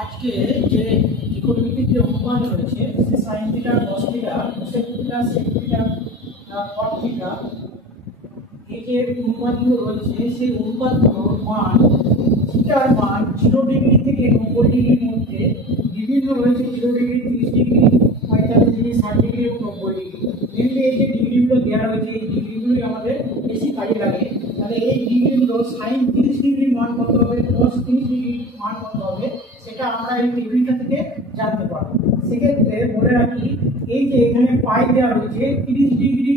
আজকে যে ত্রিকোণমিতির যে অনুপাত রয়েছে সে sine theta cos theta cosec theta sec theta cot theta এই যে অনুপাতগুলো রয়েছে সেই অনুপাতগুলোর মান থিটার মান 0 ডিগ্রি থেকে 90 ডিগ্রির মধ্যে বিভিন্ন রয়েছে। 0 ডিগ্রি, 30 ডিগ্রি, 45 ডিগ্রি, 60 ডিগ্রি এবং 90 ডিগ্রি। মেনলি এই যে ডিগ্রিগুলো দেওয়া রয়েছে এই ডিগ্রিগুলোই আমাদের বেশি কাজে লাগে। তাহলে এই ডিগ্রিগুলো সাইন 30 ডিগ্রির মান কত হবে, কস 30 ডিগ্রির মান কত হবে সেটা আমরা এই টেবিলটা থেকে জানতে পারবো। সেক্ষেত্রে বলে রাখি এই যে এখানে পাই দেওয়া রয়েছে 30 ডিগ্রি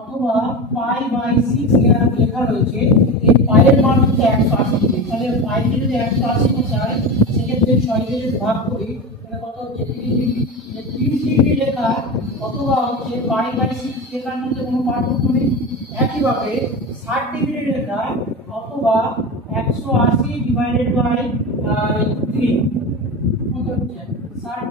অথবা পাই বাই 6 লেখা রয়েছে। এই পাইয়ের মান হচ্ছে 180 ডিগ্রি। তাহলে পাইকে যদি 180 বসাই সেক্ষেত্রে 6 দিয়ে যদি ভাগ করি তাহলে কত হচ্ছে 30 ডিগ্রি। 30 ডিগ্রি লেখা অথবা হচ্ছে পাই বাই 6 লেখার মধ্যে কোনো পার্থক্য নেই। একইভাবে 60 ডিগ্রি লেখা অথবা 180 ডিভাইডেড বাই 3 কত হচ্ছে 60।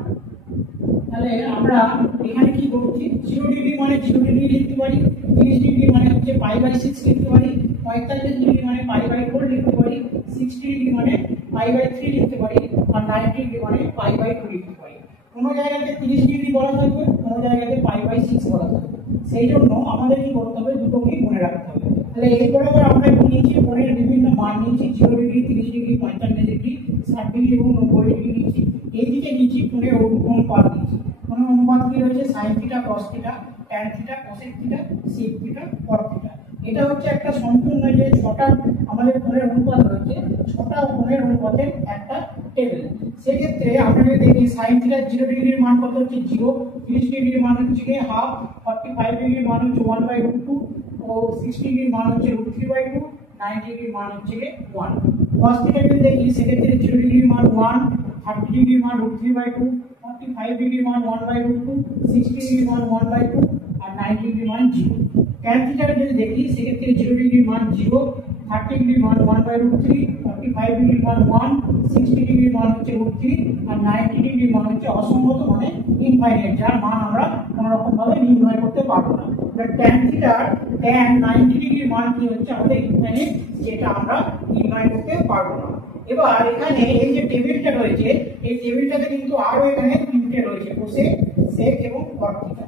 তাহলে আমরা এখানে কি করছি, 0 ডিগ্রি মানে 0 ডিগ্রি লিখতে পারি, 30 ডিগ্রি মানে হচ্ছে পাই বাই 6 লিখতে পারি, 45 ডিগ্রি মানে পাই বাই 4 লিখতে পারি, 60 ডিগ্রি মানে পাই বাই 3 লিখতে পারি, আর 90 ডিগ্রি মানে পাই বাই 2 লিখতে পারি। কোনো জায়গাতে 30 ডিগ্রি বলা থাকবে, কোনো জায়গাতে পাই বাই 6 বলা থাকবে। সেই জন্য আমাদের কি করতে হবে, দুটোকেই মনে রাখতে হবে। তাহলে এরপরে আমরা কি নিয়েছি, কোণের বিভিন্ন মান নিয়েছি, 0 ডিগ্রি, 30 ডিগ্রি, 45 ডিগ্রি, 60 ডিগ্রি এবং 90 ডিগ্রি নিয়েছি। এইদিকে নিয়েছি কোণের অনুপাত নিয়েছি। কোণের অনুপাত কি রয়েছে, sine theta cos theta, tan theta cosec theta, sec theta cot theta. এটা হচ্ছে একটা সম্পূর্ণ যে ছটা আমাদের কোণের অনুপাত রয়েছে, ছটা কোণের অনুপাতের একটা টেবিল। সেক্ষেত্রে আমরা যদি দেখি সাইন থিটা 0 ডিগ্রির মান কত হচ্ছে 0, 30 ডিগ্রির মান হচ্ছে হাফ, 45 ডিগ্রির মান হচ্ছে 1/√2 ও 60 ডিগ্রির মান হচ্ছে √3/2, 90 ডিগ্রির মান হচ্ছে 1। cos থিটা যদি দেখি সেক্ষেত্রে 0 ডিগ্রির মান 1, 30 ডিগ্রির মান √3/2, 45 ডিগ্রির মান 1/√2, 60 ডিগ্রির মান 1/2 আর 90 ডিগ্রির মান 0। tan থিটা যদি দেখি সেক্ষেত্রে 0 ডিগ্রির মান 0, 30 ডিগ্রির মান 1/√3, 45 ডিগ্রির মান 1, 60 ডিগ্রির মান হচ্ছে √3 আর 90 ডিগ্রির মান হচ্ছে অসঙ্গত মানে ইনফাইনাইট, যার মান আমরা কোনো রকম ভাবে নির্ণয় করতে পারবো না। tan থিটার tan 90 ডিগ্রির মান কি হচ্ছে আমাদের ইনফাইনাইট, যেটা আমরা নির্ণয় করতে পারবো না। এবার এখানে এই যে টেবিলটা রয়েছে এই টেবিলটাতে কিন্তু আরো এখানে তিনটে রয়েছে, কোসেক, সেক এবং কট থিটা।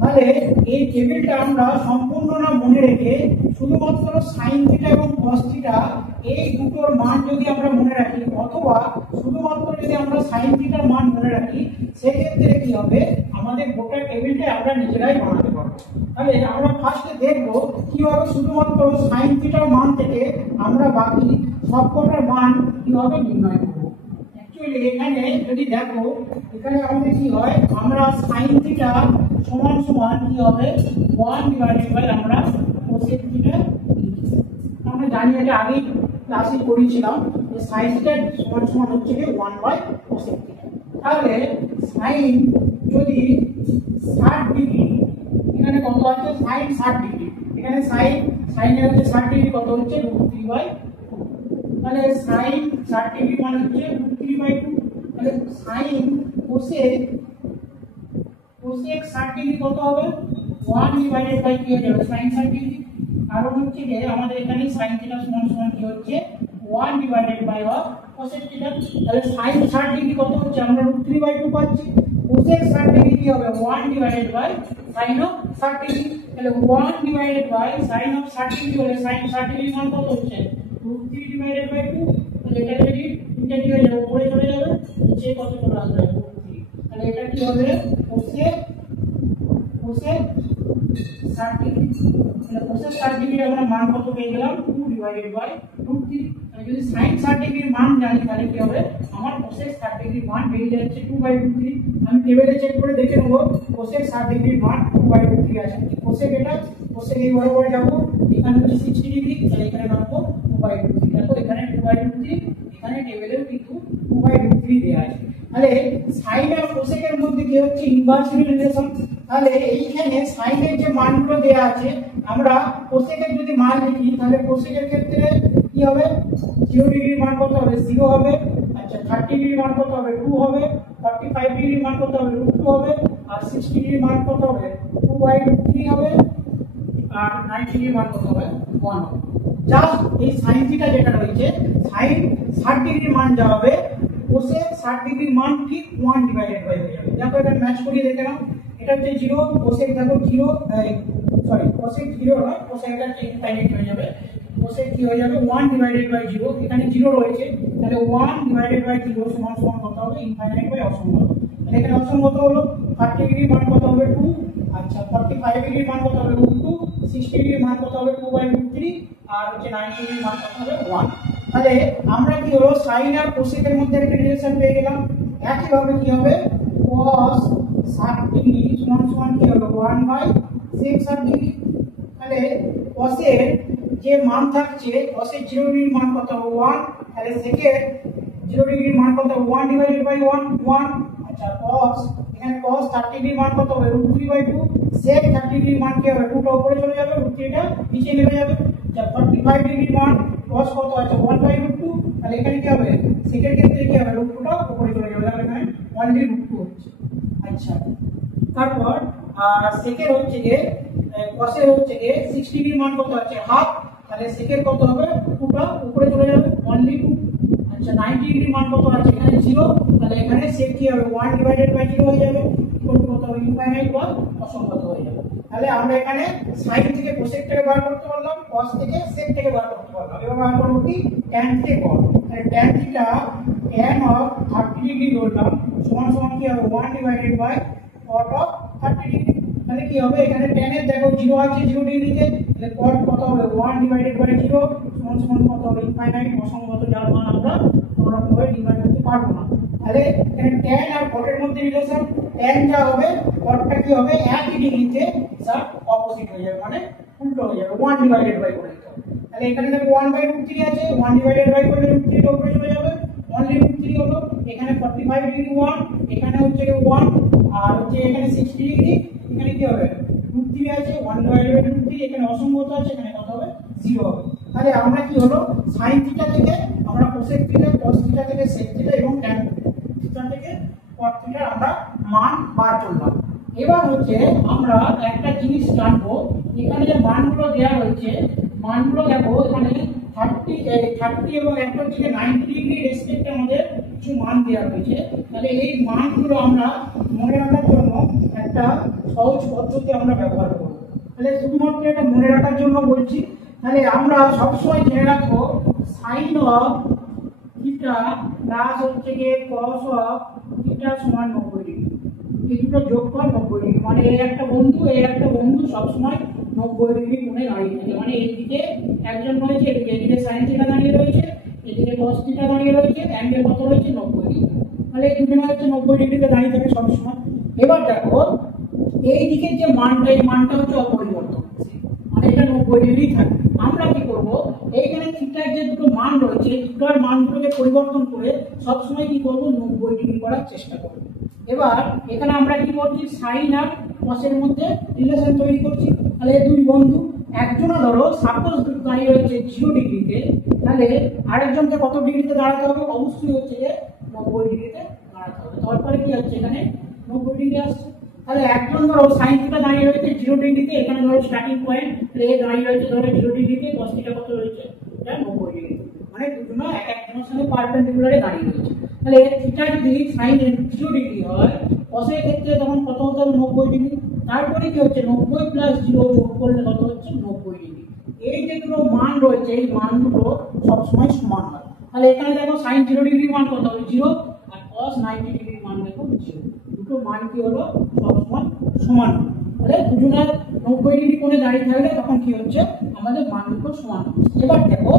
তাহলে এই টেবিলটা আমরা সম্পূর্ণ না মনে রেখে শুধুমাত্র সাইন থিটা এবং কস থিটা এই দুটোর মান যদি আমরা মনে রাখি, অথবা শুধুমাত্র যদি আমরা সাইন থিটার মান মনে রাখি, সেক্ষেত্রে কি হবে, আমাদের গোটা টেবিলটা আমরা নিজেরাই বানাতে পারবো। তাহলে আমরা ফার্স্টে দেখবো কিভাবে শুধুমাত্র সাইন থিটার মান থেকে আমরা বাকি সবকটার মান কিভাবে নির্ণয় করবো। অ্যাকচুয়ালি এখানে যদি দেখো এখানে আমাদের কি হয়, আমরা সাইন থিটা সমান সমান কি হবে 1 ডিভাইডেড বাই আমরা কোসেক থিটা লিখি। আমরা জানি এটা আগেই ক্লাসে পড়েছিলাম যে সাইন থিটা সমান সমান হচ্ছে 1/কোসেক থিটা। তাহলে সাইন যদি 60 ডিগ্রি, এখানে কত আছে সাইন 60 ডিগ্রি, এখানে সাইনের হচ্ছে 60 ডিগ্রি কত হচ্ছে √3/2। তাহলে সাইন 60 ডিগ্রি মানে হচ্ছে √3/2। তাহলে সাইন কোসেক 60 ডিগ্রি কত হবে 1 ডিভাইডেড বাই কি হয়ে যাবে সাইন 60 ডিগ্রি। কারণ হচ্ছে যে আমাদের এখানে সাইন থিটা সমান সমান কি হচ্ছে 1 ডিভাইডেড বাই কোসেক থিটা। তাহলে সাইন 60 ডিগ্রি কত হচ্ছে আমরা √3/2 পাচ্ছি। কোসেক 60 ডিগ্রি কি হবে 1 divided by sine of 60 degree. তাহলে 1 divided by sine of 60 degree হলে সাইন 60 ডিগ্রি মান কত হচ্ছে √3 ডিভাইডেড বাই 2। তাহলে এটা যদি তিনটা কি হয়ে যাবে উপরে চলে যাবে, নিচে কত চলে আসবে √3। তাহলে এটা কি হবে কোসেক 60 ডিগ্রি। তাহলে কোসেক 60 ডিগ্রি আমরা মান কত পেয়ে গেলাম 2 ডিভাইডেড বাই √3। তাহলে যদি sin 60 ডিগ্রির মান জানি তাহলে কি হবে, আমার কোসেক 60 ডিগ্রির মান বেরিয়ে যাচ্ছে 2/√3। আমি টেবিলে চেক করে দেখে নেব কোসেক 60 ডিগ্রির মান 2/√3 আছে। কোসেক এটা কোসেক এই বরাবর যাব, এখানে হচ্ছে 60 ডিগ্রি, তাহলে এখানে নামবো 2/√3। দেখো এখানে 2/√3, এখানে টেবিলেও কিন্তু 2/√3 দেয়া আছে। তাহলে সাইন আর কোসেকের মধ্যে কি হচ্ছে ইনভার্সলি রিলেশন। তাহলে এইখানে সাইনের যে মানগুলো দেয়া আছে আমরা কোসেকের যদি মান লিখি তাহলে কোসেকের ক্ষেত্রে কি হবে 0 ডিগ্রির মান কত হবে 0 হবে, আচ্ছা 30 ডিগ্রির মান কত হবে 2 হবে, 45 ডিগ্রির মান কত হবে √2 হবে, আর 60 ডিগ্রির মান কত হবে 2/3 হবে, আর 90 ডিগ্রির মান কত হবে 1 হবে। জাস্ট এই সাইন থিটা যেটা রয়েছে সাইন 60 ডিগ্রির মান যা হবে কোসেক 60 ডিগ্রির মান ঠিক 1 ডিভাইডেড বাই হয়ে যাবে। দেখো এটা ম্যাচ করিয়ে দেখে নাও, এটা হচ্ছে 0, কোসেক দেখো 0, সরি কোসেক 0 নয়, কোসেক এটা ইনফাইনাইট হয়ে যাবে, কোসেক কি হয়ে যাবে 1 ডিভাইডেড বাই 0, এখানে 0 রয়েছে, তাহলে 1 ডিভাইডেড বাই 0 সমান সমান কত হবে, ইনফাইনাইট বাই অসংখ্য। তাহলে এখানে অসংখ্য কত হলো, 30 ডিগ্রির মান কত হবে 2, আচ্ছা 45 ডিগ্রির মান কত হবে √2, 60 ডিগ্রির মান কত হবে 2/√3, আর হচ্ছে 90 ডিগ্রির মান কত হবে 1। তাহলে আমরা কি হলো সাইন আর কোসেকের মধ্যে একটা রিলেশন পেয়ে গেলাম। একইভাবে কি হবে cos 60 ডিগ্রি সমান সমান কি হবে 1/sec 60 ডিগ্রি। তাহলে cos এর যে মান থাকছে, cos এর 0 ডিগ্রির মান কত হবে 1, তাহলে sec এর 0 ডিগ্রির মান কত হবে 1 ডিভাইডেড বাই 1। আচ্ছা cos এখানে cos 30 ডিগ্রির মান কত হবে √3/2, sec 30 ডিগ্রির মান কি হবে 2টা উপরে চলে যাবে, √3টা নিচে নেমে যাবে। আচ্ছা 45 ডিগ্রির মান cos কত আছে 1/√2, তাহলে এখানে কি হবে sec এর ক্ষেত্রে কি হবে √2টা উপরে চলে যাবে, তাহলে এখানে 1/√2 হচ্ছে। আচ্ছা তারপর sec এর হচ্ছে যে cos এর হচ্ছে যে 60 ডিগ্রির মান কত আছে হাফ, তাহলে sec এর কত হবে 2টা উপরে চলে যাবে 1/2। আচ্ছা 90 ডিগ্রির মান কত আছে এখানে 0, তাহলে এখানে sec কি হবে 1 ডিভাইডেড বাই 0 হয়ে যাবে, ইকুয়াল টু কত হবে ইনফাইনাইট বা অসংখ্য হয়ে যাবে। তাহলে আমরা এখানে sin থেকে cosec থেকে বার করতে পারলাম, cos থেকে sec থেকে বার করতে পারলাম। এবার বার করব কি tan থেকে cos, তাহলে tan theta tan of 30 degree ধরলাম সমান সমান কি হবে 1 ডিভাইডেড বাই cot অফ 30 ডিগ্রি। তাহলে কি হবে এখানে tan এর দেখো 0 আছে 0 ডিগ্রিতে, তাহলে cot কত হবে 1 ডিভাইডেড বাই 0 সমান সমান কত হবে ইনফাইনাইট অসংখ্য, যার মান আমরা কোনো রকম ভাবে নির্ণয় করতে পারবো না। তাহলে এখানে tan আর cot এর মধ্যে রিলেশন, tan যা হবে cotটা কি হবে একই ডিগ্রিতে স্যার অপোজিট হয়ে যাবে, মানে উল্টো হয়ে যাবে 1 ডিভাইডেড বাই করে দিতে হবে। তাহলে এখানে দেখো 1/√3 আছে, 1 ডিভাইডেড বাই করলে √3 টা উপরে চলে যাবে, 1/√3 হলো এখানে 45 ডিগ্রি 1, এখানে হচ্ছে 1, আর হচ্ছে এখানে 60 ডিগ্রি, এখানে কি হবে √3 আছে 1 ডিভাইডেড বাই √3, এখানে অসংখ্য আছে, এখানে কত হবে 0 হবে। তাহলে আমরা কি হলো sin থিটা থেকে আমরা cosec থিটা, cos থিটা থেকে sec থিটা এবং tan থিটা থেকে cot থিটার আমরা মান বার করলাম। এবার হচ্ছে আমরা একটা জিনিস জানবো, এখানে যে মানগুলো দেওয়া হয়েছে মানগুলো দেখো এখানে 30 এবং একটা হচ্ছে 90 ডিগ্রি রেসপেক্টে আমাদের কিছু মান দেওয়া হয়েছে। তাহলে এই মানগুলো আমরা মনে রাখার জন্য একটা সহজ পদ্ধতি আমরা ব্যবহার করব। তাহলে শুধুমাত্র এটা মনে রাখার জন্য বলছি। তাহলে আমরা সবসময় জেনে রাখবো sin অফ থিটা প্লাস হচ্ছে গিয়ে cos অফ থিটা সমান 90 ডিগ্রি। এই দুটো যোগফল 90 ডিগ্রি, মানে এই একটা বন্ধু সবসময় 90 ডিগ্রি কোণে দাঁড়িয়ে থাকে। মানে এইদিকে একজন রয়েছে, এদিকে sin থিটা দাঁড়িয়ে রয়েছে, এদিকে cos থিটা দাঁড়িয়ে রয়েছে, অ্যাঙ্গেল কত রয়েছে 90 ডিগ্রি। তাহলে এই দুজনে হচ্ছে 90 ডিগ্রিতে দাঁড়িয়ে থাকে সবসময়। এবার দেখো এই দিকের যে মানটা, এই মানটা হচ্ছে অপরিবর্তন, মানে এটা 90 ডিগ্রি থাকে। আমরা কি করব এইখানে থিটার যে দুটো মান রয়েছে দুটোর মানগুলোকে পরিবর্তন করে সবসময় কি করব 90 ডিগ্রি করার চেষ্টা করব। এবার এখানে আমরা কি করছি sin আর cos এর মধ্যে রিলেশন তৈরি করছি। তাহলে দুই বন্ধু একজনা ধরো সাপোজ দাঁড়িয়ে রয়েছে 0 ডিগ্রিতে, তাহলে আরেকজনকে কত ডিগ্রিতে দাঁড়াতে হবে, অবশ্যই হচ্ছে যে 90 ডিগ্রিতে দাঁড়াতে হবে। তারপরে কি হচ্ছে এখানে 90 ডিগ্রি আসছে। তাহলে একজন ধরো sin থিটা দাঁড়িয়ে রয়েছে 0 ডিগ্রিতে, এখানে ধরো স্টার্টিং পয়েন্ট এ দাঁড়িয়ে রয়েছে ধরো 0 ডিগ্রিতে, cos থিটা কত রয়েছে এটা 90 ডিগ্রি, মানে দুজনে একজনের সঙ্গে পারপেন্ডিকুলারে দাঁড়িয়ে রয়েছে। তাহলে থিটা যদি sin 0 ডিগ্রি হয়, cos এর ক্ষেত্রে তখন কত হতে হবে 90 ডিগ্রি। তারপরে কি হচ্ছে 90 প্লাস 0 যোগ করলে কত হচ্ছে 90 ডিগ্রি। এই যে দুটো মান রয়েছে এই মানগুলো সবসময় সমান হয়। তাহলে এখানে দেখো sin 0 ডিগ্রির মান কত হবে 0, আর cos 90 ডিগ্রির মান দেখো 0, দুটো মান কি হলো সবসময় সমান। তাহলে দুজনের 90 ডিগ্রি কোণে দাঁড়িয়ে থাকলে তখন কি হচ্ছে আমাদের মান দুটো সমান। এবার দেখো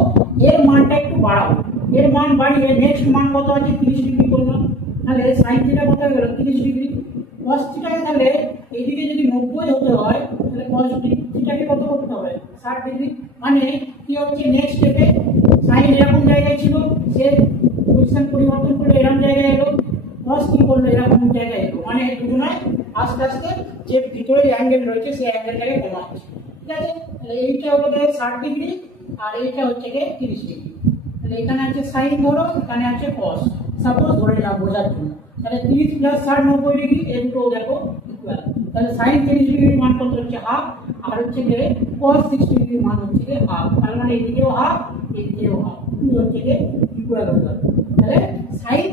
এর মানটা একটু বাড়াবো, এর মান বাড়িয়ে নেক্সট মান কত আছে 30 ডিগ্রি করলাম। তাহলে sin থিটা কত হয়ে গেল 30 ডিগ্রি, cos থিটাকে তাহলে এইদিকে যদি 90 হতে হয় তাহলে cos থিটাকে কত করতে হবে 60 ডিগ্রি। মানে কি হচ্ছে নেক্সট স্টেপে sin এরকম জায়গায় ছিল, সে পজিশন পরিবর্তন করে এরকম জায়গায় এলো, cos কি করলো এরকম জায়গায় এলো, মানে দুজনায় আস্তে আস্তে যে ভিতরে অ্যাঙ্গেল রয়েছে সেই অ্যাঙ্গেলটাকে কমাচ্ছে। ঠিক আছে, তাহলে এইটা হলো 60 ডিগ্রি আর এইটা হচ্ছে 30 ডিগ্রি। তাহলে এখানে আছে sin ধরো, এখানে আছে cos, সাপোজ ধরে নিলাম বোঝার জন্য। তাহলে 30 প্লাস 60 90 ডিগ্রি, এই দুটো দেখো ইকুয়াল। তাহলে sin 30 ডিগ্রির মান কত হচ্ছে হাফ, আর হচ্ছে cos 60 ডিগ্রির মান হচ্ছে হাফ। তার মানে এদিকেও হাফ এদিকেও হাফ, দুটো হচ্ছে ইকুয়াল হয়ে গেল। তাহলে sin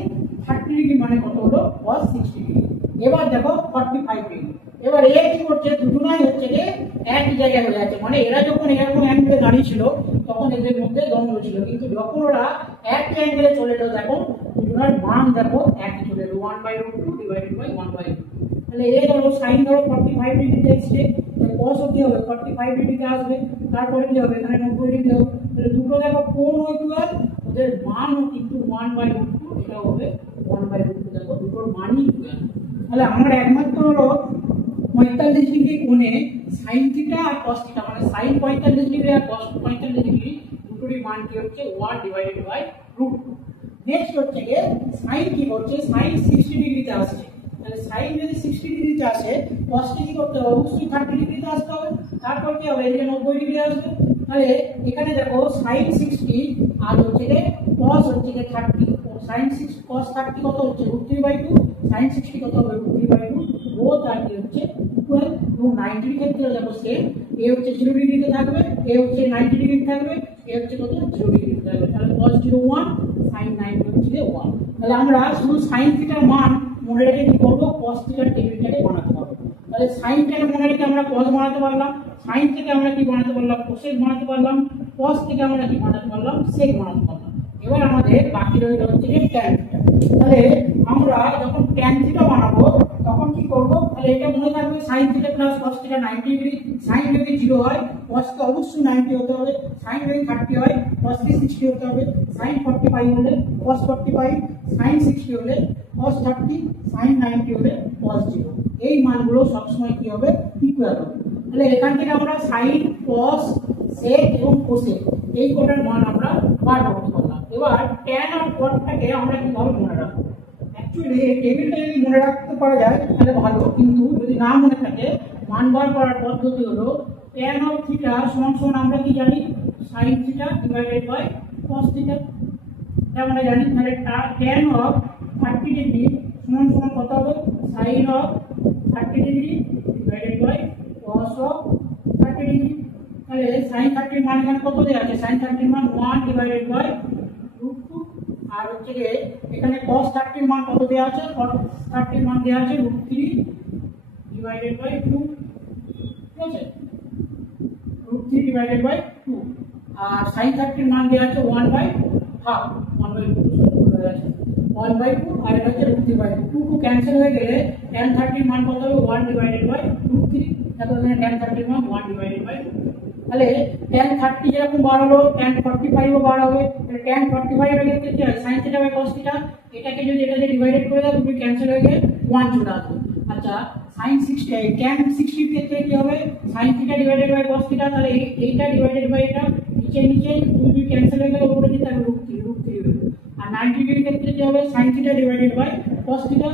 30 ডিগ্রি মানে কত হলো cos 60 ডিগ্রি। এবার দেখো 45 ডিগ্রি। এবার এ কি করছে, দুজনাই হচ্ছে যে একই জায়গায় হয়ে যাচ্ছে, মানে এরা যখন এরকম অ্যাঙ্গেলে দাঁড়িয়ে ছিল তখন এদের মধ্যে দ্বন্দ্ব ছিল, কিন্তু যখন ওরা একই অ্যাঙ্গেলে চলে এলো দেখো দুজনের মান দেখো একই চলে এলো 1/√2 ডিভাইডেড বাই 1/2। তাহলে এ ধরো সাইন ধরো 45 ডিগ্রিতে এসছে, cos কি হবে 45 ডিগ্রিতে আসবে, তারপরে কি হবে এখানে 90 ডিগ্রি হবে। তাহলে দুটো দেখো কোণ ইকুয়াল, ওদের মানও কিন্তু 1/√2, এটা হবে 1/√2, দেখো দুটোর মানই ইকুয়াল। তাহলে আমরা একমাত্র হলো 45 ডিগ্রি কোণে sin থিটা আর cos থিটা, মানে sin 45 ডিগ্রি আর cos 45 ডিগ্রি দুটোরই মান কি হচ্ছে 1/√2। নেক্সট হচ্ছে যে sin কি হচ্ছে, sin 60 ডিগ্রিতে আসছে, তাহলে sin যদি 60 ডিগ্রিতে আসে cos কি করতে হবে, অবশ্যই 30 ডিগ্রিতে আসতে হবে, তারপর কি হবে এদিকে 90 ডিগ্রি আসবে। তাহলে এখানে দেখো sin 60 আর হচ্ছে যে cos হচ্ছে যে 30, sin 60 cos 30 কত হচ্ছে √3/2, sin 60 কত হবে √3/2, both আর কি হচ্ছে ইকুয়াল। এবং 90 এর ক্ষেত্রে দেখো সেম, এ হচ্ছে 0 ডিগ্রিতে থাকবে, এ হচ্ছে 90 ডিগ্রিতে থাকবে, এ হচ্ছে কত 0 ডিগ্রিতে থাকবে। তাহলে cos 0 1, sin 90 হচ্ছে 1। তাহলে আমরা শুধু sin থিটার মান মনে রেখে কি করব, cos থিটার টেবিলটাকে বানাতে হবে। তাহলে sin টাকে মনে রেখে আমরা cos বানাতে পারলাম, sin থেকে আমরা কি বানাতে পারলাম cosec বানাতে পারলাম, cos থেকে আমরা কি বানাতে পারলাম sec বানাতে পারলাম। এবার আমাদের বাকি রইল হচ্ছে যে tan থিটা। তাহলে আমরা যখন tan থিটা বানাবো তখন কি করব, তাহলে এটা মনে থাকবে sin theta plus cos theta 90 degree, sin যদি 0 হয় cos কে অবশ্যই 90 হতে হবে, sin যদি 30 হয় cos কে 60 হতে হবে, sin 45 হলে cos 45, sin 60 হলে cos 30, sin 90 হলে cos 0। এই মানগুলো সবসময় কি হবে ইকুয়াল হবে। তাহলে এখান থেকে আমরা sin cos sec এবং cosec এই কোটার মান আমরা বার করতে পারলাম। এবার tan আর cotটাকে আমরা কিভাবে মনে রাখবো, অ্যাকচুয়ালি এই টেবিলটা যদি মনে রাখতে পারা যায় তাহলে ভালো, কিন্তু যদি না মনে থাকে মান বার করার পদ্ধতি হলো tan of theta সমান সমান আমরা কি জানি sin theta divided by cos theta, এটা আমরা জানি। তাহলে tan of 30 ডিগ্রি সমান সমান কত হবে sin of 30 degree divided by cos of 30 degree. তাহলে sin 30 এর মান এখানে কত দেওয়া আছে, sin 30 এর মান 1 ডিভাইডেড বাই √2, আর হচ্ছে যে এখানে cos 30 এর মান কত দেওয়া আছে, cos 30 এর মান দেওয়া আছে √3 ডিভাইডেড বাই 2, ঠিক আছে, √3 ডিভাইডেড বাই 2, আর sin 30 এর মান দেওয়া আছে 1/2, 1/2 হয়ে আছে 1/2, আর এটা হচ্ছে √3/2, 2 ক্যান্সেল হয়ে গেলে tan 30 এর মান কত হবে 1 ডিভাইডেড বাই √3, তাহলে এখানে tan 30 এর মান 1 ডিভাইডেড বাই 2। তাহলে tan 30 যেরকম বার হলো tan 45 ও বার হবে। তাহলে tan 45 এর ক্ষেত্রে কি হয় sin theta by cos theta, এটাকে যদি এটা দিয়ে ডিভাইডেড করে দাও দুটো ক্যান্সেল হয়ে গিয়ে 1 চলে আসবে। আচ্ছা sin 60 tan 60 এর ক্ষেত্রে কি হবে sin theta divided by cos theta, তাহলে এইটা ডিভাইডেড বাই এটা নিচে নিচে দুটো ক্যান্সেল হয়ে গেল, উপরে দিতে হবে √3 হবে। আর 90 ডিগ্রির ক্ষেত্রে কি হবে sin theta divided by cos theta,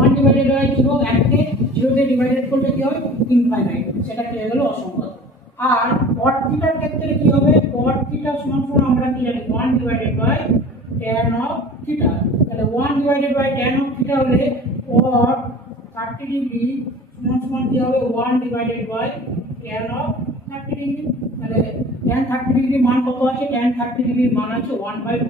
1 divided by 0, 1 কে 0 দিয়ে ডিভাইডেড করলে কি হবে ইনফাইনাইট, সেটা কি হয়ে গেল অসংখ্য। আর cot থিটার ক্ষেত্রে কি হবে, cot থিটা সমান সমান আমরা কি জানি 1 divided by tan of theta, তাহলে 1 divided by tan of theta হলে cot 30 ডিগ্রি সমান সমান কি হবে 1 divided by tan of 30 degree. তাহলে tan 30 ডিগ্রি মান কত আছে, tan 30 ডিগ্রির মান আছে 1/√3,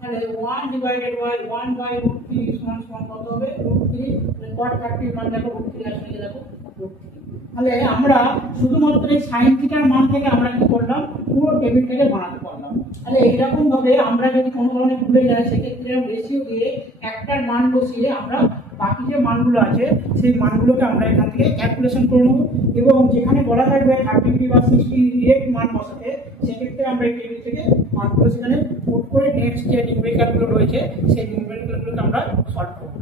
তাহলে 1 ডিভাইডেড বাই 1/√3 সমান সমান কত হবে √3, তাহলে cot 30 এর মান দেখো √3 আসলে দেখো √3। তাহলে আমরা শুধুমাত্র এই sin থিটার মান থেকে আমরা কি করলাম পুরো টেবিলটাকে বানাতে পারলাম। তাহলে এইরকম ভাবে আমরা যদি কোনো ধরনের ভুলে যাই সেক্ষেত্রে রেশিও দিয়ে একটার মান বসিয়ে আমরা বাকি যে মানগুলো আছে সেই মানগুলোকে আমরা এখান থেকে ক্যালকুলেশন করে নেব, এবং যেখানে বলা থাকবে 30 ডিগ্রি বা 60 ডিগ্রি মান বসাতে সেক্ষেত্রে আমরা এই টেবিল থেকে মানগুলো সেখানে পুট করে নেক্সট যে নিউমেরিক্যালগুলো রয়েছে সেই নিউমেরিক্যালগুলোকে আমরা সলভ করব।